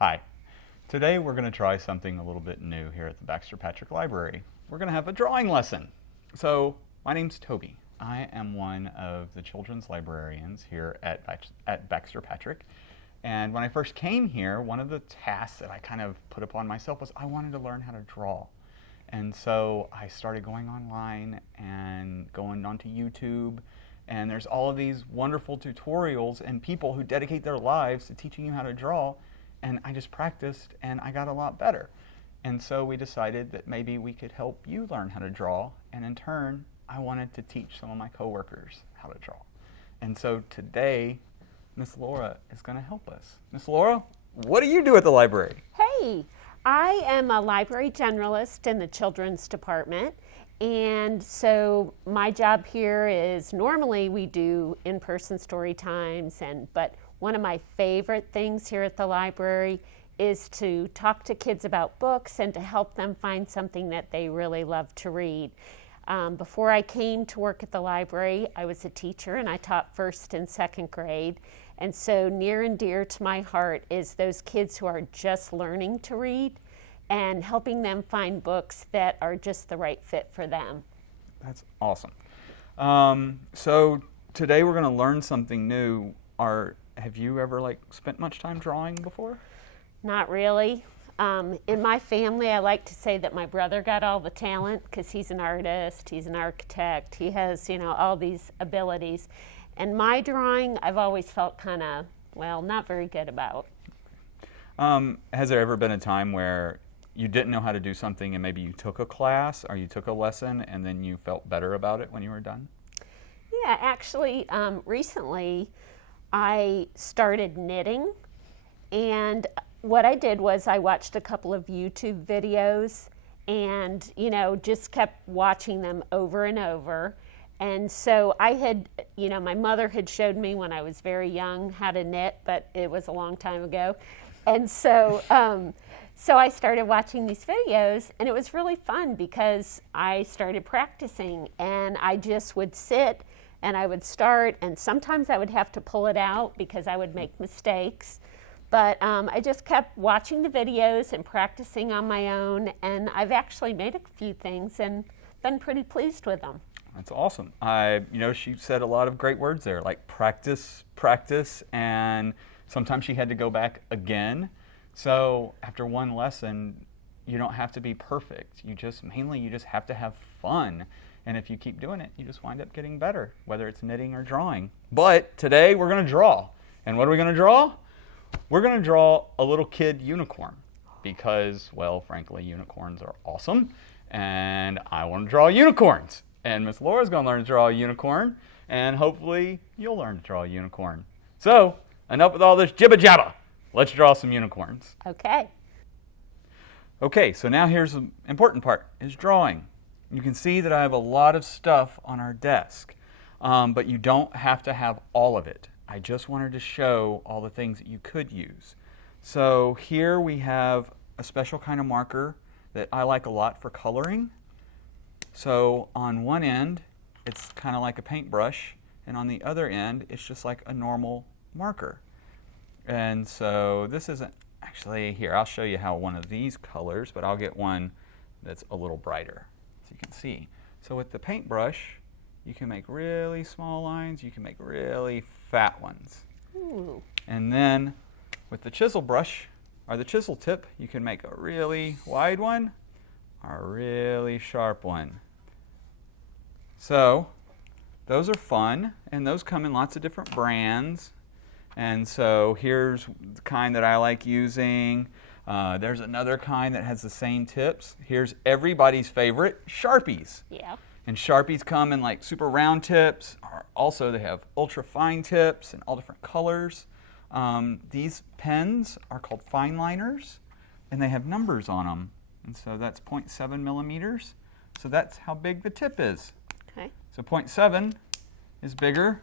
Hi. Today we're going to try something a little bit new here at the Baxter-Patrick Library. We're going to have a drawing lesson. So, my name's Toby. I am one of the children's librarians here at Baxter-Patrick. And when I first came here, one of the tasks that I kind of put upon myself was I wanted to learn how to draw. And so I started going online and going onto YouTube, and there's all of these wonderful tutorials and people who dedicate their lives to teaching you how to draw. And I just practiced and I got a lot better. And so we decided that maybe we could help you learn how to draw, and in turn I wanted to teach some of my coworkers how to draw. And so today Miss Laura is going to help us. Miss Laura, what do you do at the library? Hey, I am a library generalist in the children's department, and so my job here is normally we do in-person story times, but one of my favorite things here at the library is to talk to kids about books and to help them find something that they really love to read. Before I came to work at the library, I was a teacher and I taught first and second grade. And so near and dear to my heart is those kids who are just learning to read and helping them find books that are just the right fit for them. That's awesome. So today we're going to learn something new. Have you ever spent much time drawing before? Not really. In my family, I like to say that my brother got all the talent because he's an artist, he's an architect, he has, all these abilities. And my drawing, I've always felt kind of, not very good about. Has there ever been a time where you didn't know how to do something and maybe you took a class or you took a lesson and then you felt better about it when you were done? Yeah, actually, recently I started knitting, and what I did was I watched a couple of YouTube videos and, just kept watching them over and over. And so I had, my mother had showed me when I was very young how to knit, but it was a long time ago. And so, so I started watching these videos, and it was really fun because I started practicing, and I just would sit and I would start, and sometimes I would have to pull it out because I would make mistakes. But I just kept watching the videos and practicing on my own, and I've actually made a few things and been pretty pleased with them. That's awesome. She said a lot of great words there, like practice, practice, and sometimes she had to go back again. So after one lesson, you don't have to be perfect. You just have to have fun. And if you keep doing it, you just wind up getting better, whether it's knitting or drawing. But today we're going to draw. And what are we going to draw? We're going to draw a little kid unicorn because, frankly, unicorns are awesome. And I want to draw unicorns. And Miss Laura's going to learn to draw a unicorn. And hopefully you'll learn to draw a unicorn. So, enough with all this jibba jabba. Let's draw some unicorns. Okay. Okay, so now here's the important part, is drawing. You can see that I have a lot of stuff on our desk, but you don't have to have all of it. I just wanted to show all the things that you could use. So here we have a special kind of marker that I like a lot for coloring. So on one end, it's kind of like a paintbrush, and on the other end, it's just like a normal marker. And so this isn't actually, here, I'll show you how one of these colors, but I'll get one that's a little brighter so you can see. So with the paintbrush, you can make really small lines, you can make really fat ones. Ooh. And then with the chisel brush, or the chisel tip, you can make a really wide one or a really sharp one. So those are fun, and those come in lots of different brands. And so here's the kind that I like using. There's another kind that has the same tips. Here's everybody's favorite, Sharpies. Yeah. And Sharpies come in like super round tips. Also, they have ultra fine tips in all different colors. These pens are called fine liners, and they have numbers on them. And so that's 0.7 millimeters. So that's how big the tip is. Okay. So 0.7 is bigger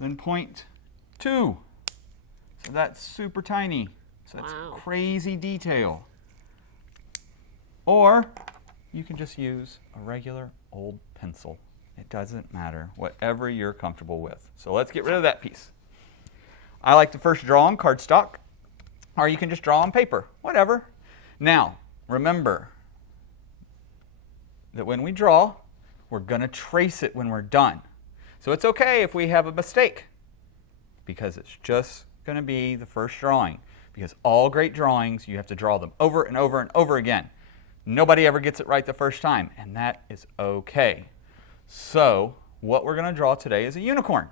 than 0.2. So that's super tiny. So that's crazy detail. Or you can just use a regular old pencil. It doesn't matter, whatever you're comfortable with. So let's get rid of that piece. I like to first draw on cardstock. Or you can just draw on paper, whatever. Now, remember that when we draw, we're going to trace it when we're done. So it's okay if we have a mistake, because it's just going to be the first drawing. Because all great drawings, you have to draw them over and over and over again. Nobody ever gets it right the first time, and that is okay. So what we're going to draw today is a unicorn.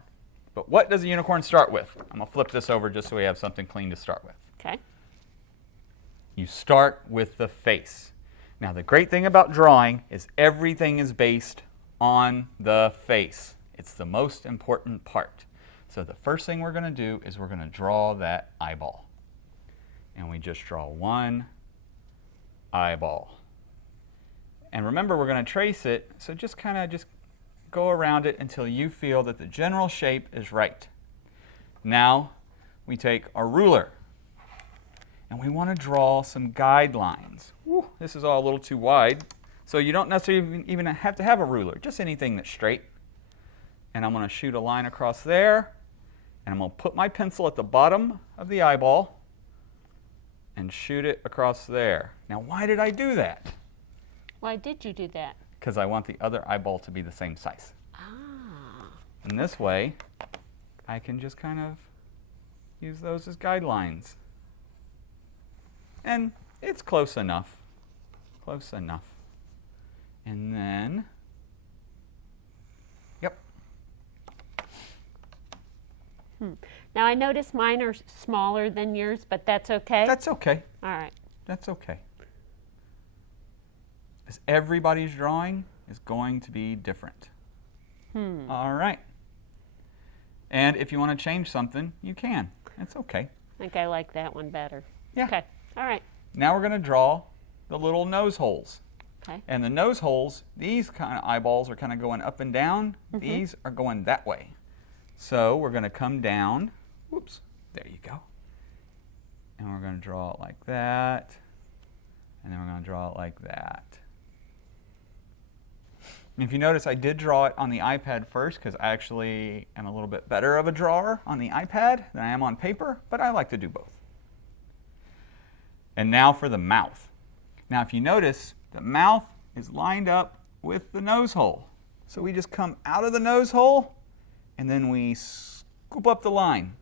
But what does a unicorn start with? I'm going to flip this over just so we have something clean to start with. Okay. You start with the face. Now, the great thing about drawing is everything is based on the face. It's the most important part. So the first thing we're going to do is we're going to draw that eyeball. And we just draw one eyeball. And remember, we're going to trace it, so just kind of just go around it until you feel that the general shape is right. Now, we take our ruler, and we want to draw some guidelines. Whew, this is all a little too wide, so you don't necessarily even have to have a ruler, just anything that's straight. And I'm going to shoot a line across there, and I'm going to put my pencil at the bottom of the eyeball and shoot it across there. Now, why did I do that? Why did you do that? Because I want the other eyeball to be the same size. Ah. And this way, I can just kind of use those as guidelines. And it's close enough. Close enough. And then, yep. Now I notice mine are smaller than yours, but that's okay? That's okay. All right. That's okay. Because everybody's drawing is going to be different. All right. And if you want to change something, you can. It's okay. I think I like that one better. Yeah. Okay. All right. Now we're going to draw the little nose holes. Okay. And the nose holes, these kind of eyeballs are kind of going up and down. These are going that way. So we're going to come down. Whoops. There you go. And we're going to draw it like that. And then we're going to draw it like that. And if you notice, I did draw it on the iPad first because I actually am a little bit better of a drawer on the iPad than I am on paper, but I like to do both. And now for the mouth. Now if you notice, the mouth is lined up with the nose hole. So we just come out of the nose hole and then we scoop up the line.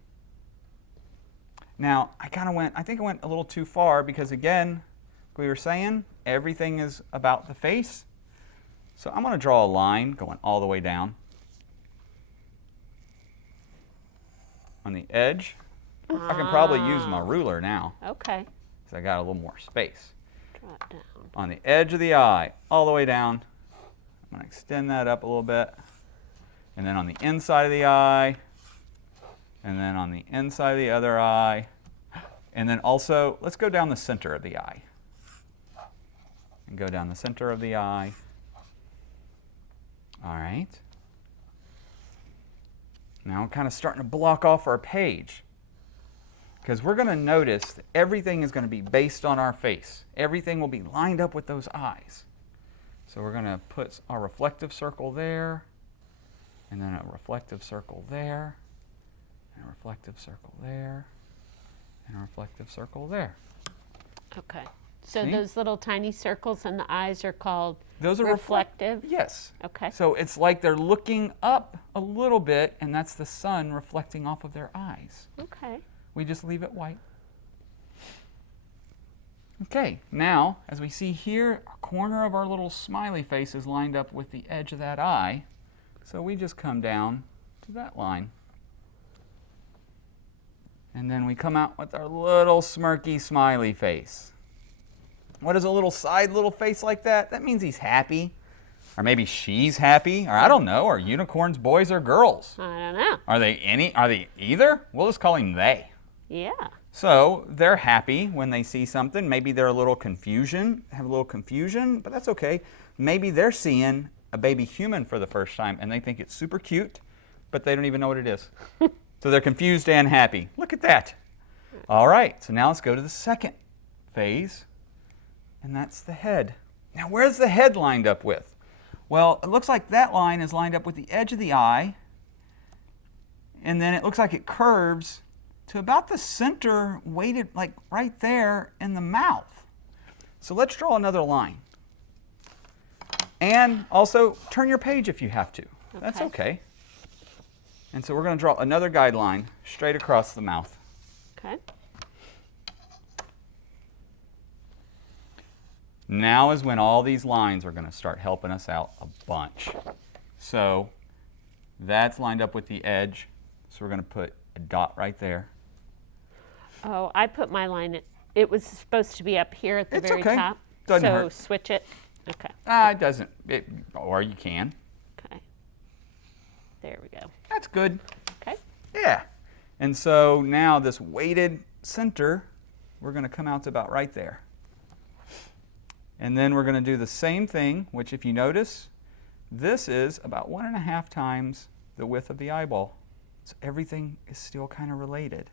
Now I think I went a little too far because again, we were saying everything is about the face. So I'm going to draw a line going all the way down on the edge. I can probably use my ruler now. Okay. So I got a little more space. Draw it down. On the edge of the eye, all the way down. I'm going to extend that up a little bit. And then on the inside of the eye. And then on the inside of the other eye. And then also, let's go down the center of the eye. And go down the center of the eye. All right. Now I'm kind of starting to block off our page because we're going to notice that everything is going to be based on our face. Everything will be lined up with those eyes. So we're going to put our reflective circle there, and then a reflective circle there, and a reflective circle there, and a reflective circle there. Okay. So See? those little tiny circles in the eyes are called Those are reflective? Yes. Okay. So it's like they're looking up a little bit, and that's the sun reflecting off of their eyes. Okay. We just leave it white. Okay, now, as we see here, a corner of our little smiley face is lined up with the edge of that eye. So we just come down to that line. And then we come out with our little smirky smiley face. What is a little side little face like that? That means he's happy. Or maybe she's happy. Or I don't know. Are unicorns boys or girls? I don't know. Are they either? We'll just call him they. Yeah. So they're happy when they see something. Maybe they're a little have a little confusion, but that's okay. Maybe they're seeing a baby human for the first time and they think it's super cute, but they don't even know what it is. So they're confused and happy. Look at that. All right, so now let's go to the second phase, and that's the head. Now where's the head lined up with? Well, it looks like that line is lined up with the edge of the eye, and then it looks like it curves to about the center, weighted like right there in the mouth. So let's draw another line. And also turn your page if you have to. That's okay. And so we're going to draw another guideline straight across the mouth. Okay. Now is when all these lines are going to start helping us out a bunch. So that's lined up with the edge. So we're going to put a dot right there. Oh, I put my line, it was supposed to be up here at the It's very okay. top. Doesn't so hurt. switch it. Okay. It doesn't, or you can. Okay. There we go. That's good. Okay. Yeah. And so now this weighted center, we're going to come out to about right there. And then we're going to do the same thing, which if you notice, this is about 1.5 times the width of the eyeball. So everything is still kind of related.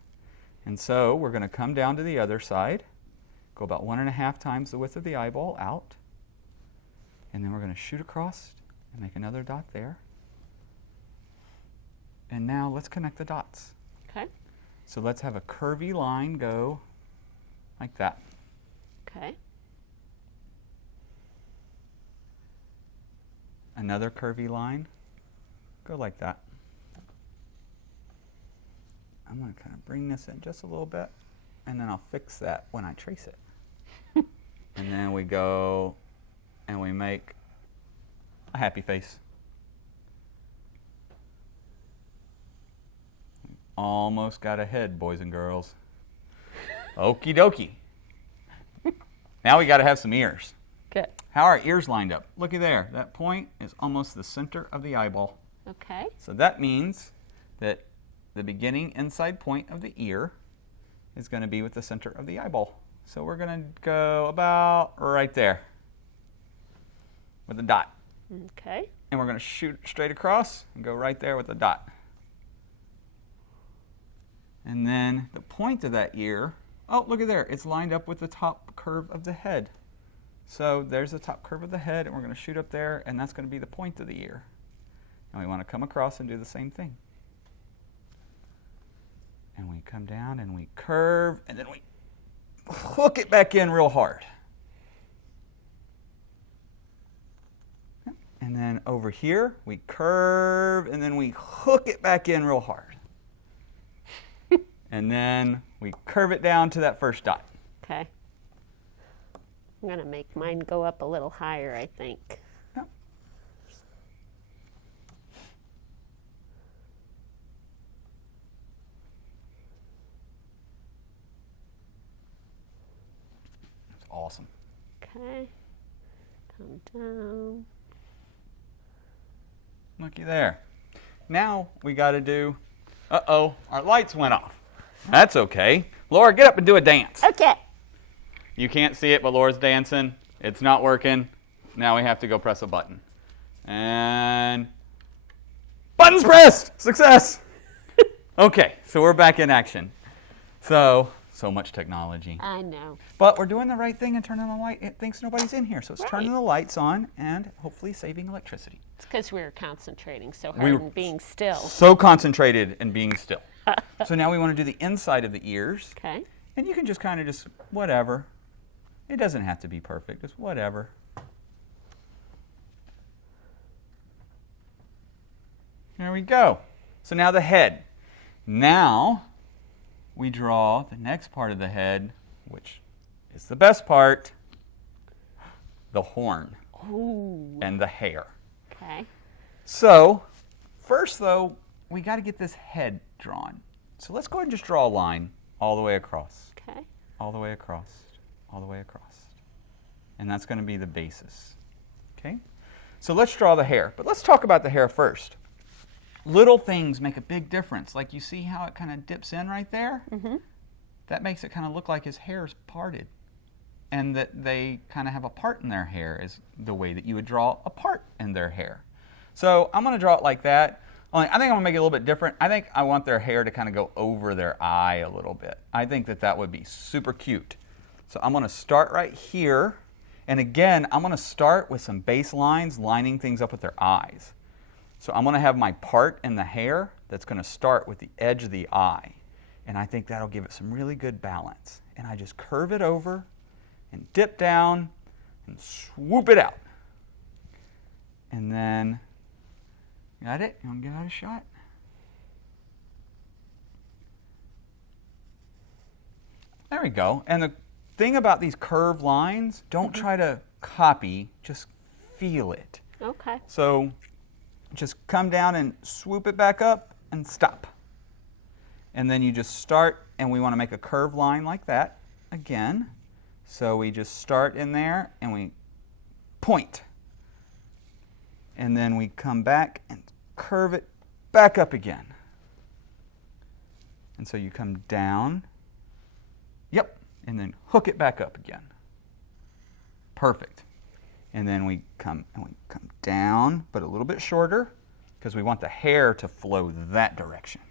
And so we're going to come down to the other side, go about 1.5 times the width of the eyeball out, and then we're going to shoot across and make another dot there. And now let's connect the dots. Okay. So let's have a curvy line go like that. Okay. Another curvy line, go like that. I'm going to kind of bring this in just a little bit, and then I'll fix that when I trace it. And then we go and we make a happy face. Almost got a head, boys and girls. Okie dokie. Now we got to have some ears. Good. How are our ears lined up? Looky there. That point is almost the center of the eyeball. Okay. So that means that the beginning inside point of the ear is going to be with the center of the eyeball. So we're going to go about right there with a dot. Okay. And we're going to shoot straight across and go right there with a dot. And then the point of that ear, oh, look at there. It's lined up with the top curve of the head. So there's the top curve of the head, and we're going to shoot up there, and that's going to be the point of the ear. And we want to come across and do the same thing. And we come down and we curve, and then we hook it back in real hard. And then over here, we curve, and then we hook it back in real hard. And then we curve it down to that first dot. Okay. I'm going to make mine go up a little higher, I think. Yep. That's awesome. Okay. Come down. Looky there. Now we got to do, uh-oh, our lights went off. That's okay. Laura, get up and do a dance. Okay. You can't see it, but Laura's dancing. It's not working. Now we have to go press a button. And buttons pressed! Success! Okay, so we're back in action. So much technology. I know. But we're doing the right thing and turning the light. It thinks nobody's in here, so it's Right. turning the lights on and hopefully saving electricity. It's because we were concentrating so hard We were and being still. So concentrated and being still. So now we want to do the inside of the ears. Okay. And you can just kind of just whatever. It doesn't have to be perfect, just whatever. There we go. So now the head. Now we draw the next part of the head, which is the best part, the horn Ooh. and the hair. Okay. So first though, we got to get this head drawn. So let's go ahead and just draw a line all the way across. Okay. All the way across, all the way across. And that's going to be the basis. Okay? So let's draw the hair. But let's talk about the hair first. Little things make a big difference. Like you see how it kind of dips in right there? Mm-hmm. That makes it kind of look like his hair is parted. And that they kind of have a part in their hair is the way that you would draw a part in their hair. So I'm going to draw it like that. Only I think I'm going to make it a little bit different. I think I want their hair to kind of go over their eye a little bit. I think that that would be super cute. So I'm going to start right here. And again, I'm going to start with some base lines lining things up with their eyes. So I'm going to have my part in the hair that's going to start with the edge of the eye. And I think that'll give it some really good balance. And I just curve it over and dip down and swoop it out. And then, got it? You want to give that a shot? There we go. And the thing about these curved lines, don't try to copy, just feel it. Okay. So just come down and swoop it back up and stop. And then you just start, and we want to make a curved line like that again. So we just start in there and we point. And then we come back and curve it back up again. And so you come down, yep, and then hook it back up again. Perfect. And then we come down, but a little bit shorter, because we want the hair to flow that direction.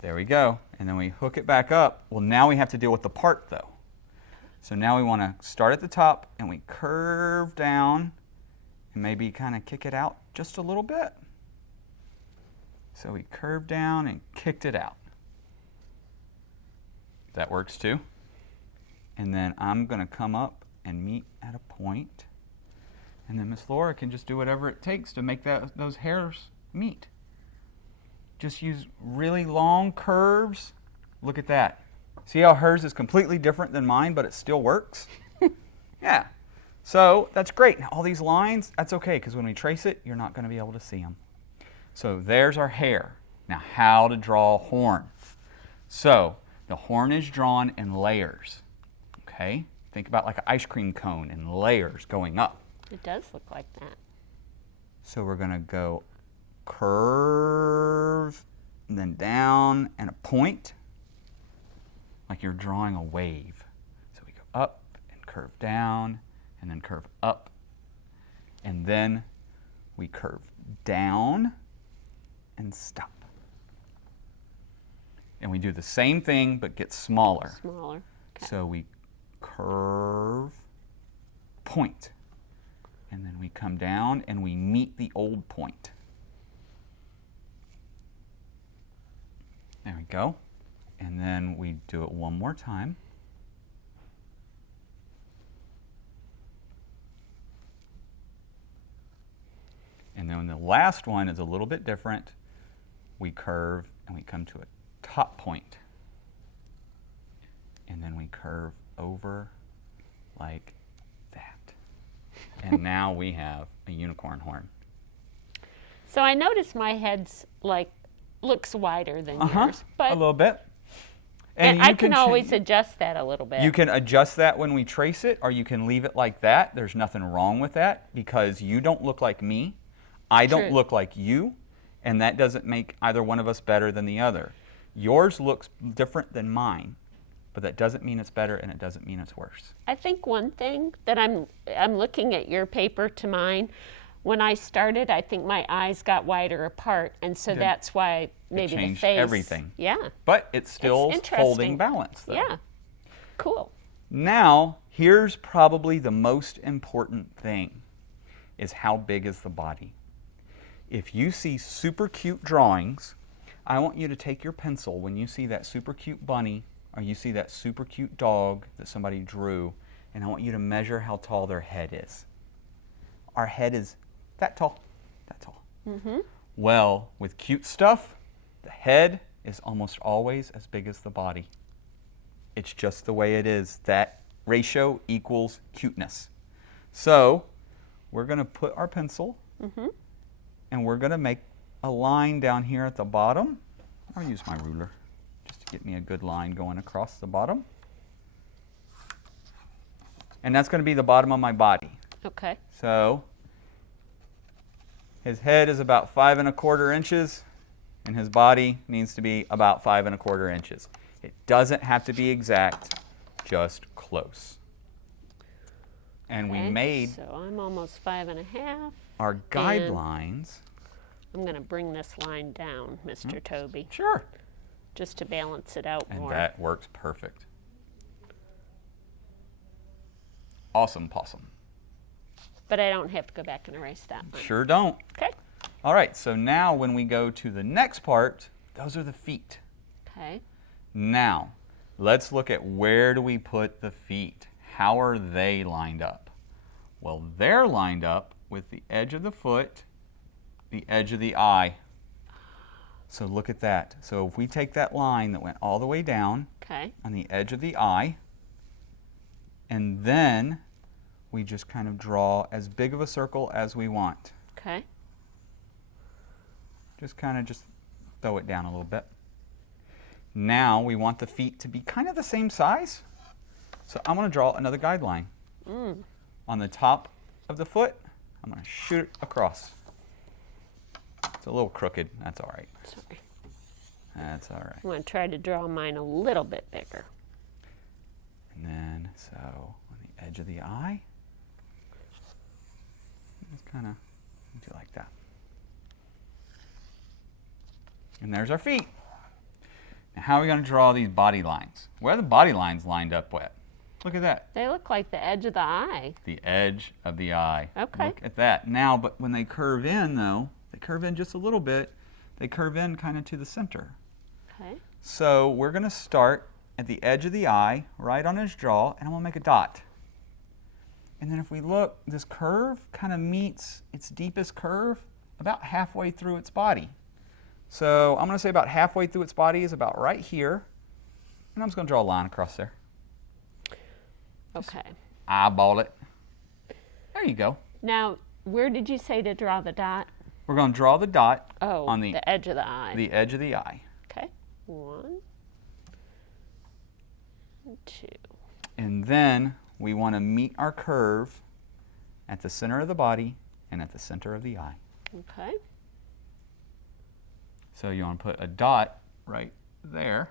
There we go. And then we hook it back up. Well, now we have to deal with the part, though. So now we want to start at the top, and we curve down, and maybe kind of kick it out just a little bit. So we curved down and kicked it out. That works too. And then I'm going to come up and meet at a point. And then Miss Laura can just do whatever it takes to make those hairs meet. Just use really long curves. Look at that. See how hers is completely different than mine, but it still works? Yeah. So that's great. Now all these lines, that's okay, because when we trace it, you're not going to be able to see them. So there's our hair. Now how to draw a horn. So the horn is drawn in layers. Okay? Think about like an ice cream cone in layers going up. It does look like that. So we're going to go curve, and then down, and a point, like you're drawing a wave. So we go up and curve down, and then curve up, and then we curve down and stop. And we do the same thing, but get smaller. Smaller. Okay. So we curve, point, and then we come down and we meet the old point. There we go. And then we do it one more time. And then the last one is a little bit different. We curve and we come to a top point. And then we curve over like that. And now we have a unicorn horn. So I notice my head's like looks wider than yours, but a little bit. and I can always adjust that a little bit. You can adjust that when we trace it, or you can leave it like that. There's nothing wrong with that, because you don't look like me. I don't look like you, and that doesn't make either one of us better than the other. Yours looks different than mine, but that doesn't mean it's better, and it doesn't mean it's worse. I think one thing that I'm looking at your paper to mine. When I started, I think my eyes got wider apart, and so that's why maybe the face. Everything. Yeah. But it's still It's holding balance, though. Yeah. Cool. Now, here's probably the most important thing, is how big is the body. If you see super cute drawings, I want you to take your pencil when you see that super cute bunny, or you see that super cute dog that somebody drew, and I want you to measure how tall their head is. Our head is that tall, that tall. Mm-hmm. Well, with cute stuff, the head is almost always as big as the body. It's just the way it is. That ratio equals cuteness. So we're going to put our pencil, and we're going to make a line down here at the bottom. I'll use my ruler just to get me a good line going across the bottom. And that's going to be the bottom of my body. Okay. So his head is about 5 1/4 inches, and his body needs to be about 5 1/4 inches. It doesn't have to be exact, just close. And we made So I'm almost 5 1/2. our guidelines. I'm going to bring this line down, Mr. Toby, Sure. just to balance it out And more. that works perfect. Awesome possum. But I don't have to go back and erase that one. Sure don't. Okay. All right, so now when we go to the next part, those are the feet. Okay. Now, let's look at where do we put the feet. How are they lined up? Well, they're lined up with the edge of the foot, the edge of the eye. So look at that. So if we take that line that went all the way down on the edge of the eye, and then we just kind of draw as big of a circle as we want. Okay. Just throw it down a little bit. Now we want the feet to be kind of the same size. So I'm going to draw another guideline. On the top of the foot, I'm going to shoot it across. It's a little crooked. That's all right. Sorry. That's all right. I'm going to try to draw mine a little bit bigger. And then, so on the edge of the eye, just kind of do like that. And there's our feet. Now, how are we going to draw these body lines? Where are the body lines lined up with? Look at that. They look like the edge of the eye. The edge of the eye. Okay. Look at that. Now, but when they curve in, though, they curve in just a little bit. They curve in kind of to the center. Okay. So we're going to start at the edge of the eye, right on his jaw, and I'm going to make a dot. And then if we look, this curve kind of meets its deepest curve about halfway through its body. So I'm going to say about halfway through its body is about right here. And I'm just going to draw a line across there. Okay. Eyeball it. There you go. Now, where did you say to draw the dot? We're going to draw the dot on the edge of the eye. The edge of the eye. Okay. 1, 2. And then we want to meet our curve at the center of the body and at the center of the eye. Okay. So you want to put a dot right there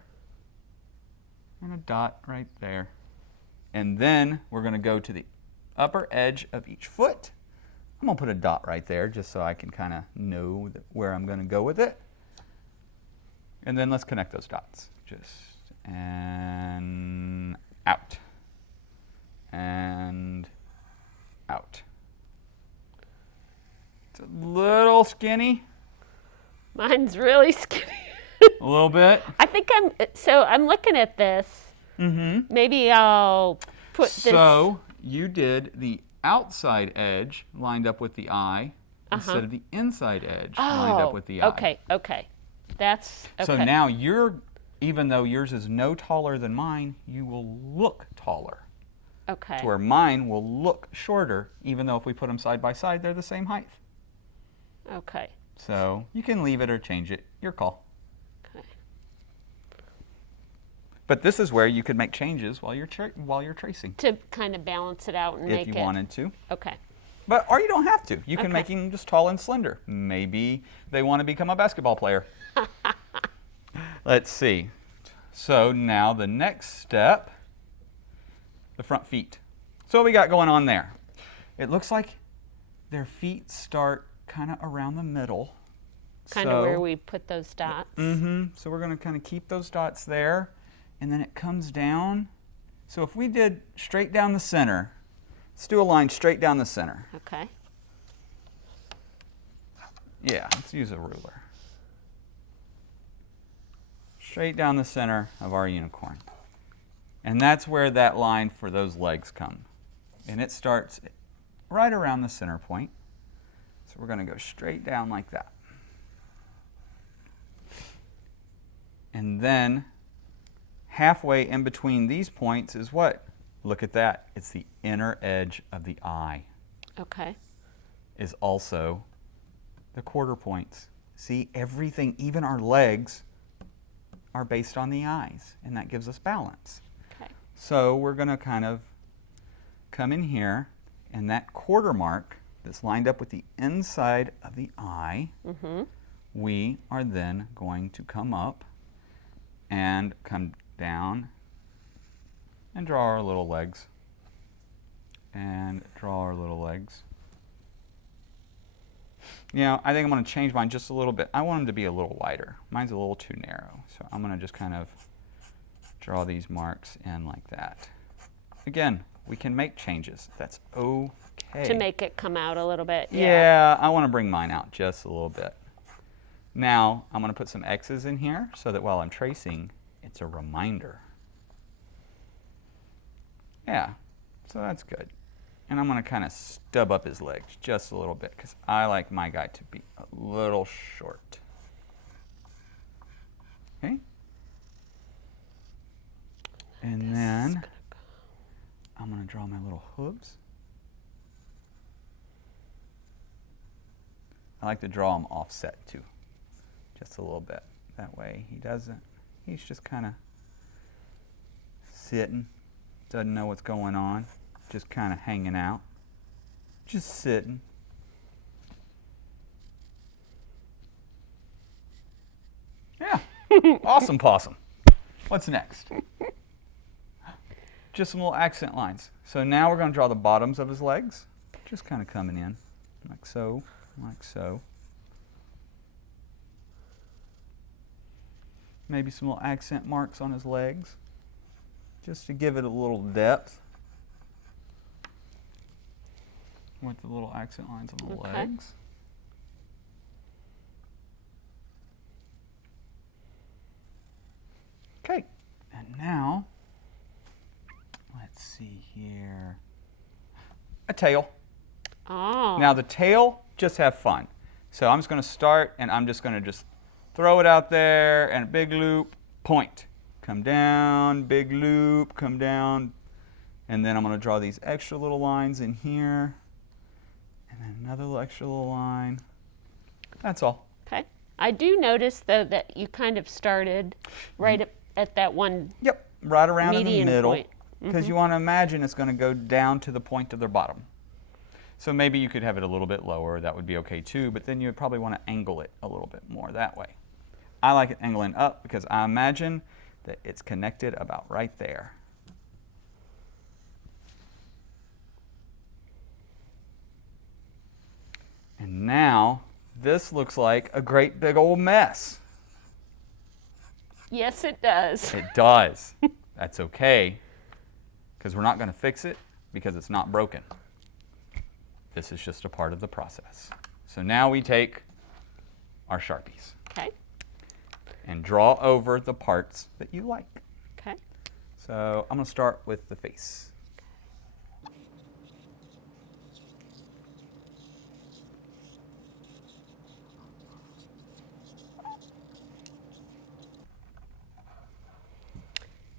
and a dot right there. And then we're going to go to the upper edge of each foot. I'm going to put a dot right there just so I can kind of know where I'm going to go with it. And then let's connect those dots. And out. And out. It's a little skinny. Mine's really skinny. A little bit. I think I'm looking at this. Mm-hmm. Maybe I'll put this. So you did the outside edge lined up with the eye instead of the inside edge lined up with the eye. Okay. That's okay. So now even though yours is no taller than mine, you will look taller. Okay. To where mine will look shorter, even though if we put them side by side, they're the same height. Okay. So you can leave it or change it. Your call. Okay. But this is where you could make changes while you're tracing. To kind of balance it out and make it. If you wanted to. Okay. Or you don't have to. You can make them just tall and slender. Maybe they want to become a basketball player. Let's see. So now the next step, the front feet. So what we got going on there? It looks like their feet start kind of around the middle. Kind of where we put those dots. Mm-hmm. So we're going to kind of keep those dots there. And then it comes down. So if we did straight down the center, let's do a line straight down the center. Okay. Yeah, let's use a ruler. Straight down the center of our unicorn. And that's where that line for those legs come. And it starts right around the center point. So we're going to go straight down like that. And then halfway in between these points is what? Look at that. It's the inner edge of the eye. Okay. Is also the quarter points. See, everything, even our legs, are based on the eyes, and that gives us balance. Okay. So we're going to kind of come in here, and that quarter mark that's lined up with the inside of the eye, we are then going to come up and come down and draw our little legs. And draw our little legs. You know, I think I'm going to change mine just a little bit. I want them to be a little wider. Mine's a little too narrow. So I'm going to just kind of draw these marks in like that. Again, we can make changes. That's okay. To make it come out a little bit. Yeah, I want to bring mine out just a little bit. Now, I'm going to put some X's in here so that while I'm tracing, It's a reminder. Yeah, so that's good. And I'm going to kind of stub up his legs just a little bit because I like my guy to be a little short. Okay? And then I'm going to draw my little hooves. I like to draw them offset too, just a little bit. That way he's just kind of sitting, doesn't know what's going on, just kind of hanging out, just sitting. Yeah, awesome possum. What's next? Just some little accent lines. So now we're going to draw the bottoms of his legs, just kind of coming in, like so, like so. Maybe some little accent marks on his legs, just to give it a little depth with the little accent lines on the legs. Okay, and now, let's see here, a tail. Oh. Now the tail, just have fun. So I'm just going to start, and I'm just going to just throw it out there, and a big loop, point. Come down, big loop, come down. And then I'm going to draw these extra little lines in here. And then another little extra little line. That's all. Okay. I do notice, though, that you kind of started right at that one. Yep, right around in the middle. Point. Because you want to imagine it's going to go down to the point of their bottom. So maybe you could have it a little bit lower. That would be okay too. But then you would probably want to angle it a little bit more that way. I like it angling up because I imagine that it's connected about right there. And now this looks like a great big old mess. Yes, it does. It does. That's okay, because we're not going to fix it because it's not broken. This is just a part of the process. So now we take our Sharpies. Okay. And draw over the parts that you like. Okay. So I'm going to start with the face.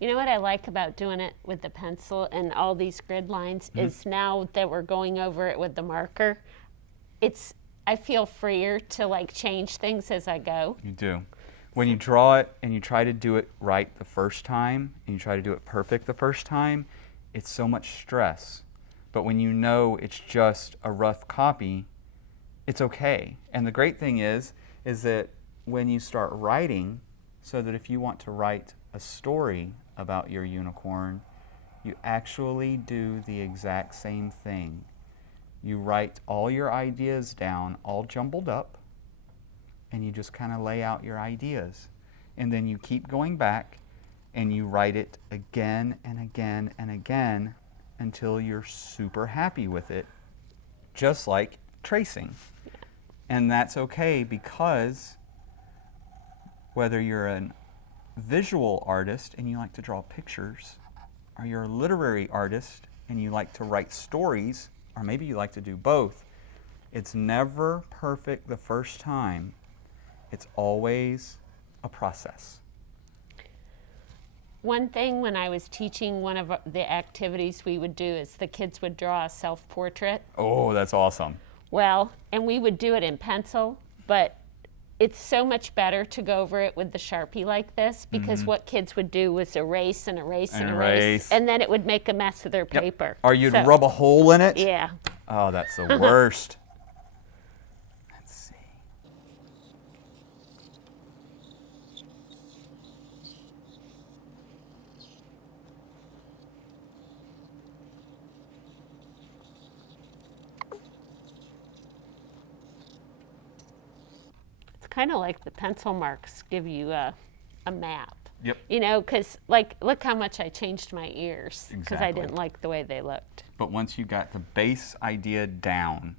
You know what I like about doing it with the pencil and all these grid lines is now that we're going over it with the marker, I feel freer to like change things as I go. You do. When you draw it and you try to do it right the first time, and you try to do it perfect the first time, it's so much stress. But when you know it's just a rough copy, it's okay. And the great thing is that when you start writing, so that if you want to write a story about your unicorn, you actually do the exact same thing. You write all your ideas down, all jumbled up, and you just kind of lay out your ideas. And then you keep going back and you write it again and again and again until you're super happy with it, just like tracing. And that's okay, because whether you're a visual artist and you like to draw pictures, or you're a literary artist and you like to write stories, or maybe you like to do both, it's never perfect the first time. It's always a process. One thing when I was teaching, one of the activities we would do is the kids would draw a self-portrait. Oh, that's awesome. Well, and we would do it in pencil, but it's so much better to go over it with the Sharpie like this, because what kids would do was erase and erase and erase, and then it would make a mess of their paper. Or you'd rub a hole in it. Yeah. Oh, that's the worst. Let's see. Kind of like the pencil marks give you a map. Yep. You know, because like, look how much I changed my ears because I Exactly. didn't like the way they looked. But once you got the base idea down,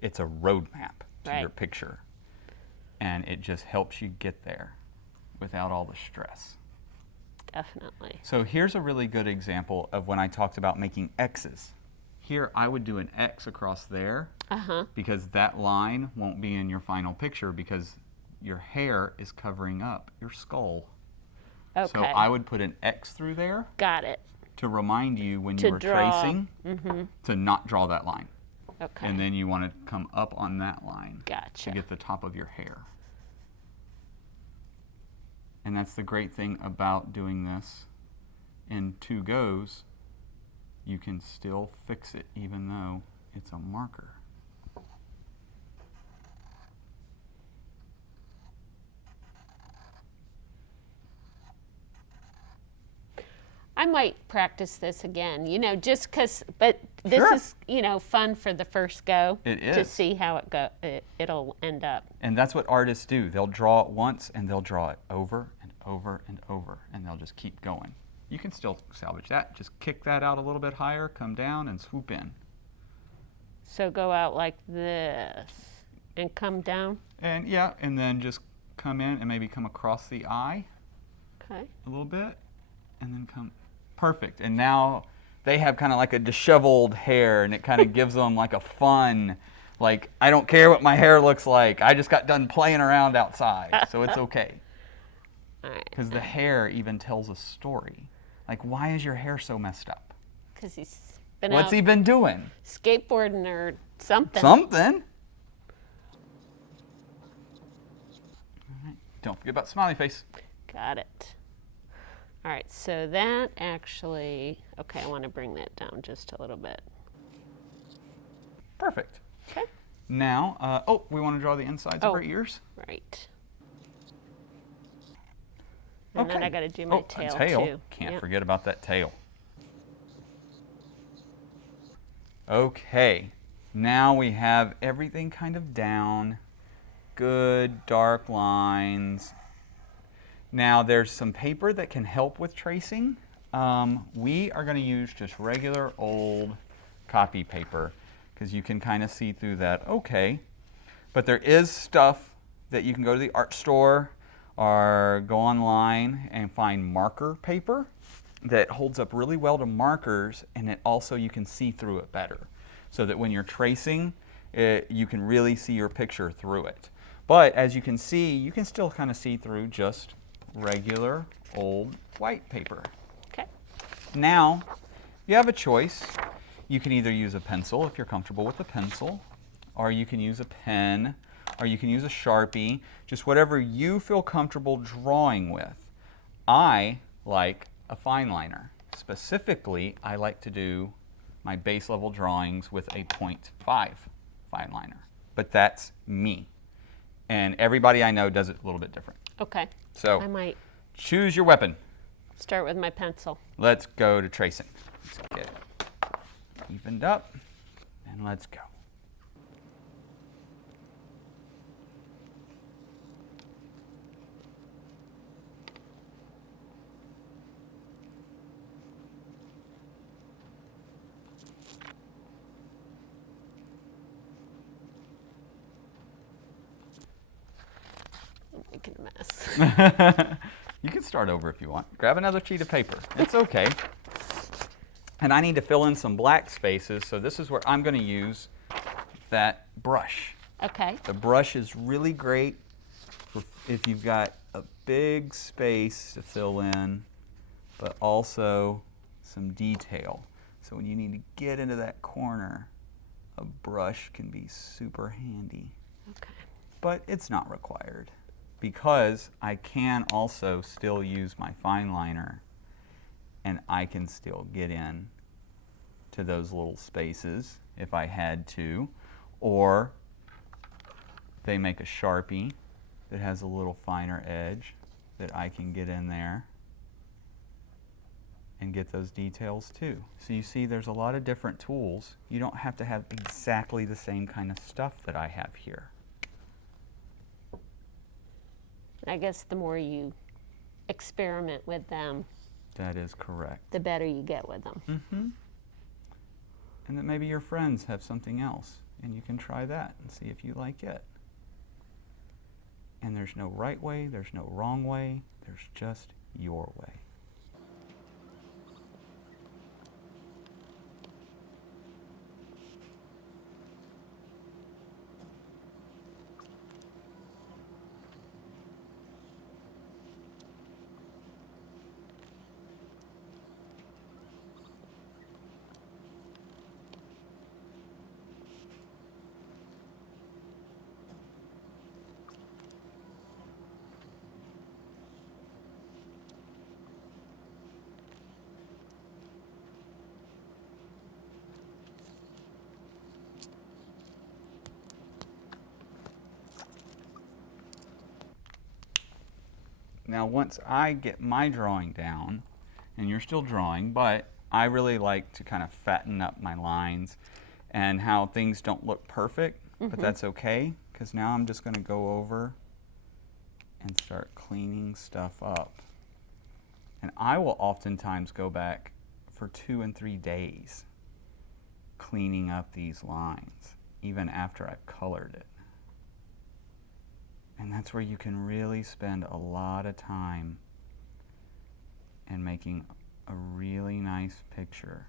it's a roadmap to your picture. And it just helps you get there without all the stress. Definitely. So here's a really good example of when I talked about making X's. Here I would do an X across there because that line won't be in your final picture because your hair is covering up your skull. Okay. So I would put an X through there. Got it. To remind you when To you were draw. tracing to not draw that line. Okay. And then you want to come up on that line Gotcha. to get the top of your hair. And that's the great thing about doing this in 2 goes. You can still fix it even though it's a marker. I might practice this again, you know, just because, but this Sure. is, you know, fun for the first go. It To is. see how it'll end up. And that's what artists do. They'll draw it once and they'll draw it over and over and over and they'll just keep going. You can still salvage that. Just kick that out a little bit higher, come down and swoop in. So go out like this and come down. And yeah, and then just come in and maybe come across the eye Okay. a little bit and then come. Perfect. And now they have kind of like a disheveled hair and it kind of gives them like a fun, like, I don't care what my hair looks like. I just got done playing around outside. So it's okay. All right. Because the hair even tells a story. Like, why is your hair so messed up? Because he's been What's out he been doing? skateboarding or something. Something. All right. Don't forget about smiley face. Got it. All right, so that actually, okay, I want to bring that down just a little bit. Perfect. Okay. Now, we want to draw the insides of our ears. Right. And then Okay. I got to do my a tail, tail. too. Can't Yep. forget about that tail. Okay, now we have everything kind of down. Good dark lines. Now there's some paper that can help with tracing. We are going to use just regular old copy paper because you can kind of see through that okay. But there is stuff that you can go to the art store or go online and find marker paper that holds up really well to markers, and it also you can see through it better so that when you're tracing you can really see your picture through it. But as you can see, you can still kind of see through just regular old white paper. Okay. Now you have a choice. You can either use a pencil if you're comfortable with a pencil, or you can use a pen, or you can use a Sharpie, just whatever you feel comfortable drawing with. I like a fine liner. Specifically, I like to do my base level drawings with a 0.5 fine liner. But that's me. And everybody I know does it a little bit different. Okay. So I might choose your weapon. start with my pencil. Let's go to tracing. Let's get it evened up and let's go. I'm making a mess. You can start over if you want. Grab another sheet of paper. It's okay. And I need to fill in some black spaces, so this is where I'm going to use that brush. Okay. The brush is really great for if you've got a big space to fill in, but also some detail. So when you need to get into that corner, a brush can be super handy. Okay. But it's not required because I can also still use my fine liner and I can still get in to those little spaces if I had to, or they make a Sharpie that has a little finer edge that I can get in there and get those details too. So you see there's a lot of different tools. You don't have to have exactly the same kind of stuff that I have here. I guess the more you experiment with them, That is correct. the better you get with them. Mm-hmm. And that maybe your friends have something else and you can try that and see if you like it. And there's no right way, there's no wrong way, there's just your way. Now once I get my drawing down, and you're still drawing, but I really like to kind of fatten up my lines and how things don't look perfect, but that's okay, because now I'm just going to go over and start cleaning stuff up. And I will oftentimes go back for 2 and 3 days cleaning up these lines, even after I've colored it. And that's where you can really spend a lot of time in making a really nice picture,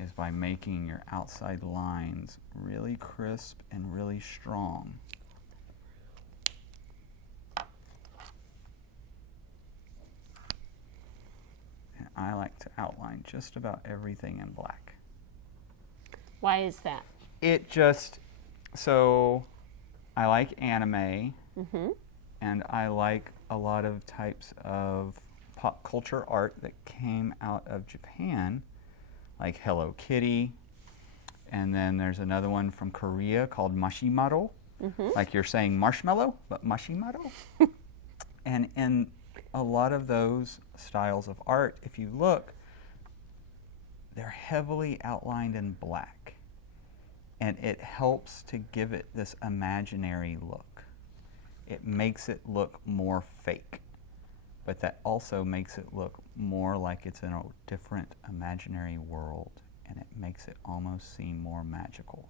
is by making your outside lines really crisp and really strong. And I like to outline just about everything in black. Why is that? It just, so I like anime, and I like a lot of types of pop culture art that came out of Japan, like Hello Kitty, and then there's another one from Korea called Mashimaro, like you're saying marshmallow, but Mashimaro. And in a lot of those styles of art, if you look, they're heavily outlined in black, and it helps to give it this imaginary look. It makes it look more fake, but that also makes it look more like it's in a different imaginary world, and it makes it almost seem more magical.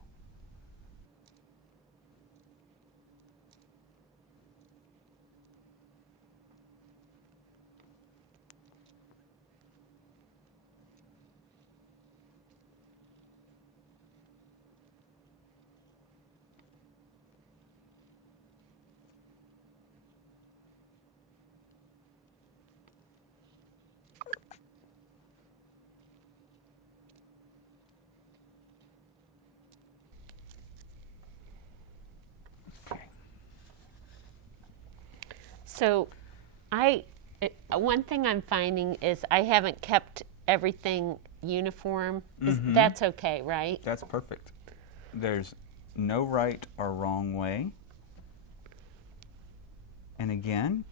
So one thing I'm finding is I haven't kept everything uniform. That's okay, right? That's perfect. There's no right or wrong way. And again,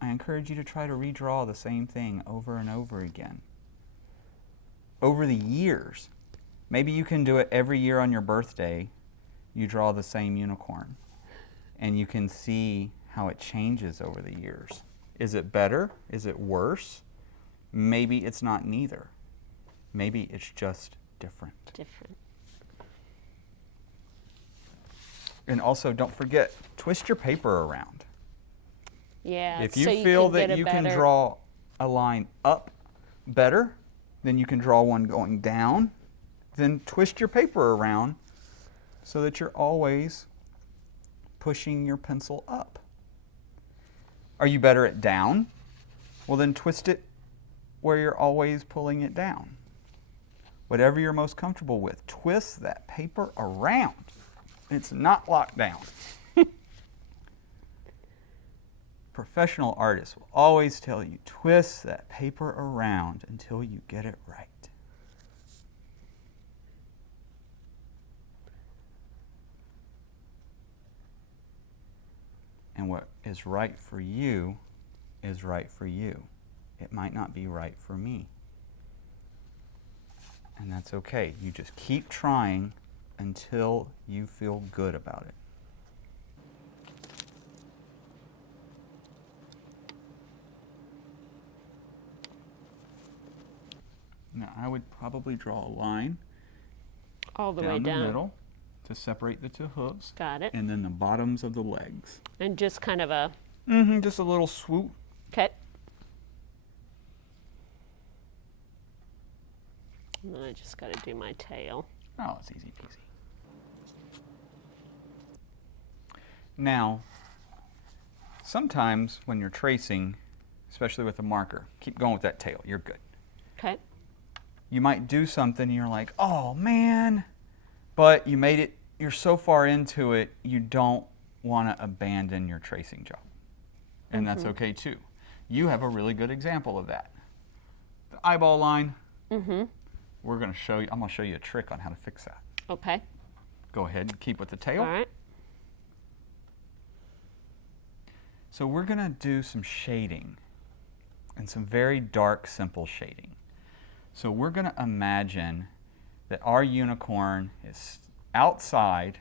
I encourage you to try to redraw the same thing over and over again. Over the years, maybe you can do it every year on your birthday, you draw the same unicorn, and you can see how it changes over the years. Is it better? Is it worse? Maybe it's not neither. Maybe it's just different. And also, don't forget, twist your paper around. Yeah. If you feel that you can draw a line up better than you can draw one going down, then twist your paper around so that you're always pushing your pencil up. Are you better at down? Well, then twist it where you're always pulling it down. Whatever you're most comfortable with, twist that paper around. It's not locked down. Professional artists will always tell you, twist that paper around until you get it right. And what is right for you is right for you. It might not be right for me. And that's okay. You just keep trying until you feel good about it. Now, I would probably draw a line all the way the down middle to separate the two hooves. Got it. And then the bottoms of the legs. And just kind of a... just a little swoop. Okay. And then I just got to do my tail. Oh, it's easy peasy. Now, sometimes when you're tracing, especially with a marker, keep going with that tail, you're good. Okay. You might do something and you're like, oh man, but you made it, you're so far into it, you don't want to abandon your tracing job. And that's okay too. You have a really good example of that. The eyeball line, we're going to show you, I'm going to show you a trick on how to fix that. Okay. Go ahead and keep with the tail. All right. So we're going to do some shading, and some very dark, simple shading. So we're going to imagine that our unicorn is outside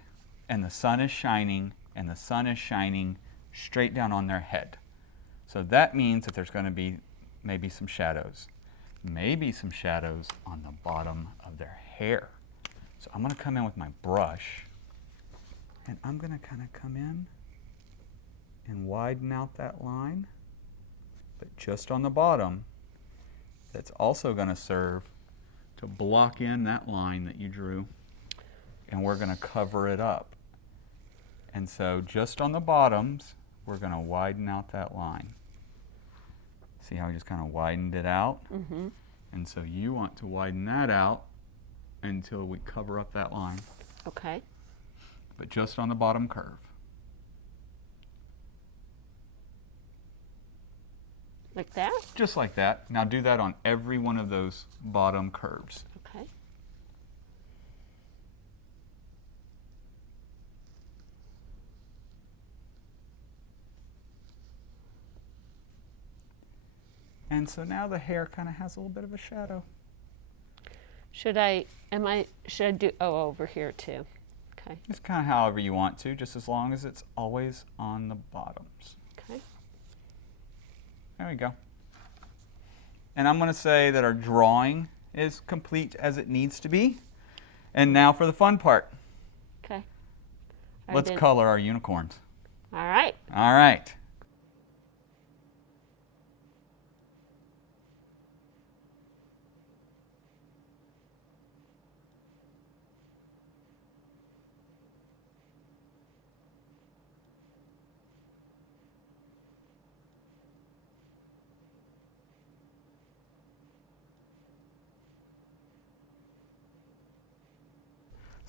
and the sun is shining, and the sun is shining straight down on their head. So that means that there's going to be maybe some shadows. Maybe some shadows on the bottom of their hair. So I'm going to come in with my brush, and I'm going to kind of come in and widen out that line, but just on the bottom. That's also going to serve to block in that line that you drew, and we're going to cover it up. And so just on the bottoms, we're going to widen out that line. See how we just kind of widened it out? Mm-hmm. And so you want to widen that out until we cover up that line. Okay. But just on the bottom curve. Like that? Just like that. Now do that on every one of those bottom curves. Okay. And so now the hair kind of has a little bit of a shadow. Should I do, over here too? Okay. It's kind of however you want to, just as long as it's always on the bottoms. Okay. There we go. And I'm going to say that our drawing is complete as it needs to be. And now for the fun part. Okay. Let's color our unicorns. All right. All right.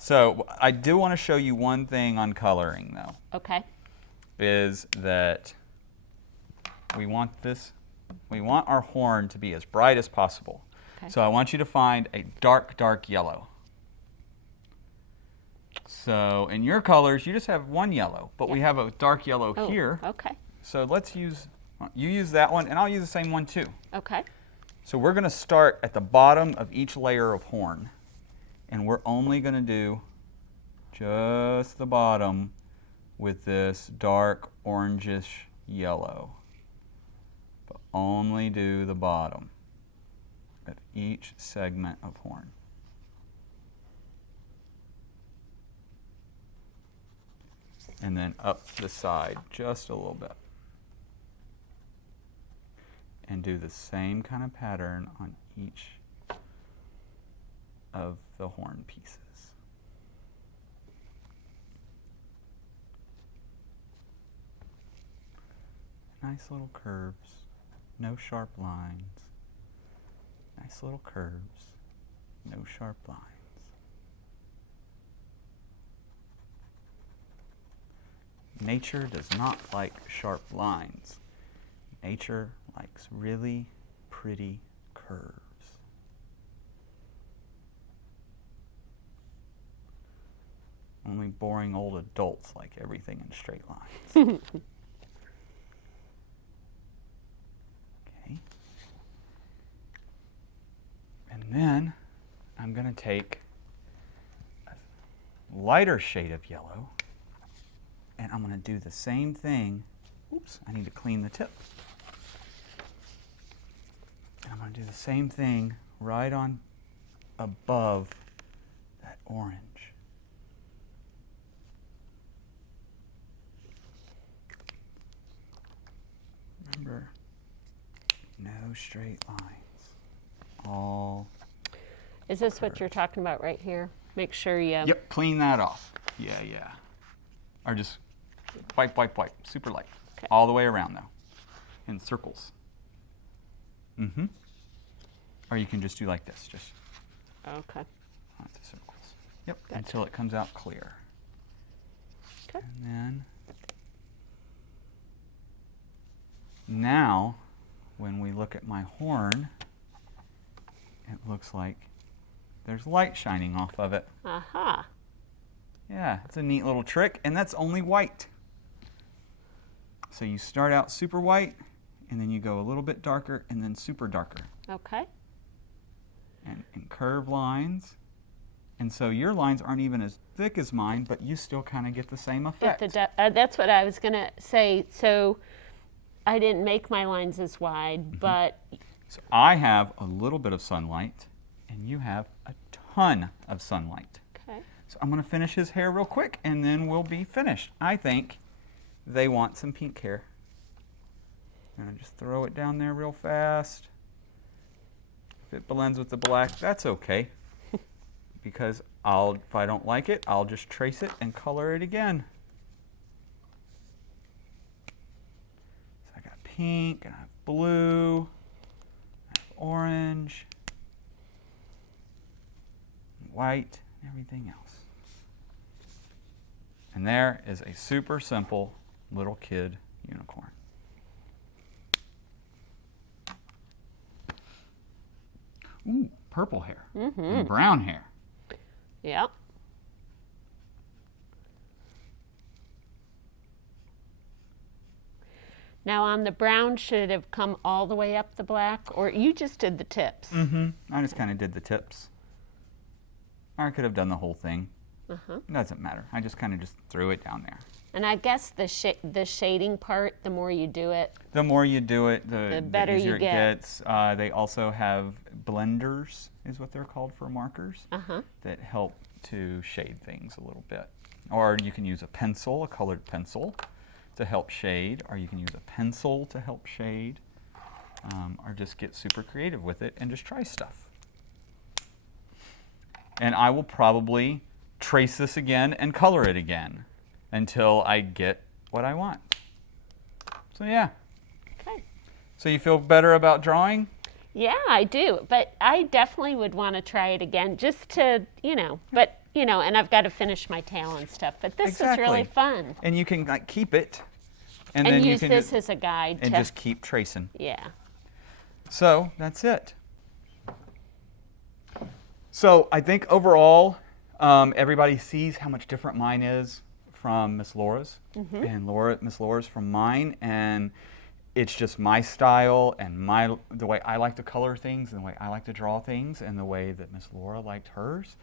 So I do want to show you one thing on coloring, though. Okay. Is that we want our horn to be as bright as possible. Okay. So I want you to find a dark, dark yellow. So in your colors, you just have one yellow, but we have a dark yellow here. Okay. So let's you use that one, and I'll use the same one too. Okay. So we're going to start at the bottom of each layer of horn. And we're only going to do just the bottom with this dark orangish yellow. But only do the bottom of each segment of horn. And then up the side just a little bit. And do the same kind of pattern on each of the horn pieces. Nice little curves, no sharp lines. Nice little curves, no sharp lines. Nature does not like sharp lines. Nature likes really pretty curves. Only boring old adults like everything in straight lines. Okay. And then I'm going to take a lighter shade of yellow, and I'm going to do the same thing. Oops, I need to clean the tip. And I'm going to do the same thing right on above that orange. Remember, no straight lines. All. Is this what you're talking about right here? Make sure you. Yep, clean that off. Yeah. Or just wipe. Super light. Okay. All the way around, though. In circles. Or you can just do like this. Just. Okay. Lots of circles. Yep, Gotcha. until it comes out clear. Okay. And then. Now, when we look at my horn, it looks like there's light shining off of it. Aha. Yeah, it's a neat little trick, and that's only white. So you start out super white, and then you go a little bit darker, and then super darker. Okay. And curve lines. And so your lines aren't even as thick as mine, but you still kind of get the same effect. That's what I was going to say. So I didn't make my lines as wide, but... So I have a little bit of sunlight, and you have a ton of sunlight. Okay. So I'm going to finish his hair real quick, and then we'll be finished. I think they want some pink hair. And I just throw it down there real fast. If it blends with the black, that's okay. Because if I don't like it, I'll just trace it and color it again. So I got pink, and I have blue, I have orange, white, and everything else. And there is a super simple little kid unicorn. Ooh, purple hair and brown hair. Yep. Now on the brown, should it have come all the way up the black, or you just did the tips? I just kind of did the tips. Or I could have done the whole thing. It doesn't matter. I just kind of just threw it down there. And I guess the shading part, the more you do it, the more you do it, the better easier you it get. gets. They also have blenders, is what they're called, for markers that help to shade things a little bit. Or you can use a pencil, a colored pencil, to help shade, or you can use a pencil to help shade, or just get super creative with it and just try stuff. And I will probably trace this again and color it again until I get what I want. So yeah. Okay. So you feel better about drawing? Yeah, I do. But I definitely would want to try it again just to, but, and I've got to finish my tail and stuff. But this was really fun. And you can keep it. And then you use can this as a guide. And just keep tracing. Yeah. So that's it. So I think overall, everybody sees how much different mine is from Miss Laura's, and Miss Laura's from mine, and it's just my style and the way I like to color things and the way I like to draw things and the way that Miss Laura liked hers.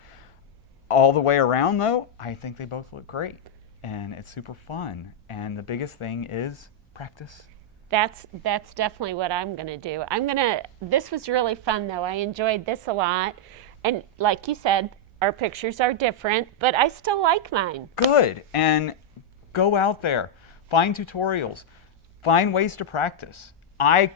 All the way around, though, I think they both look great, and it's super fun. And the biggest thing is practice. That's definitely what I'm going to do. This was really fun, though. I enjoyed this a lot. And like you said, our pictures are different, but I still like mine. Good. And go out there. Find tutorials. Find ways to practice. I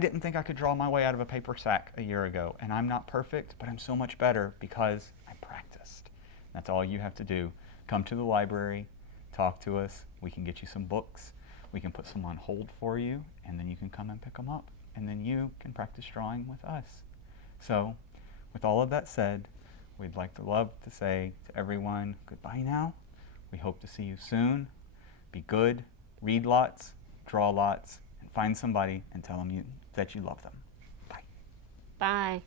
didn't think I could draw my way out of a paper sack a year ago. And I'm not perfect, but I'm so much better because I practiced. That's all you have to do. Come to the library, talk to us. We can get you some books. We can put some on hold for you, and then you can come and pick them up. And then you can practice drawing with us. So, with all of that said, we'd love to say to everyone, goodbye now. We hope to see you soon. Be good, read lots, draw lots, and find somebody and tell them that you love them. Bye. Bye.